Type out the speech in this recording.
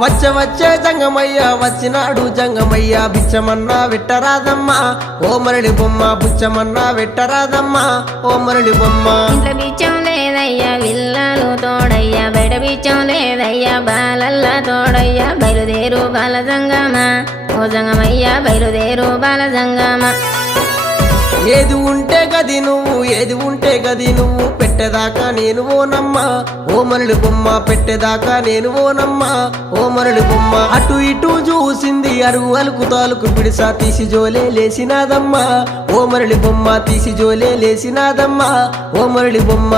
వచ్చే జంగమయ్య వచ్చినాడు జంగమయ్య బిచ్చమన్నా వెట్టరాదమ్మా ఓ మరళి బొమ్మ బుచ్చమన్నా వెట్టరాదమ్మా ఓ మరళి బొమ్మ ఇంట్లో బిచ్చం లేదయ్యా విల్లాలు తోడయ్యా బయట బిచ్చం లేదయ్యా బాలల్లా తోడయ్యా బయలుదేరు బాల జంగమా ఓ జంగమయ్య బయలుదేరు బాల జంగమా ఏది ఉంటే గది నువ్వు పెట్టేదాకా నేను ఓనమ్మా ఓ మరళి బొమ్మ పెట్టేదాకా నేను ఓనమ్మా ఓ మరళి బొమ్మ అటు ఇటు చూసింది అరుగు అలుకు తాలుకు పిడిసా తీసి జోలే లేసినాదమ్మా ఓ మరళి బొమ్మ తీసి జోలే లేసినాదమ్మా ఓ మరళి బొమ్మ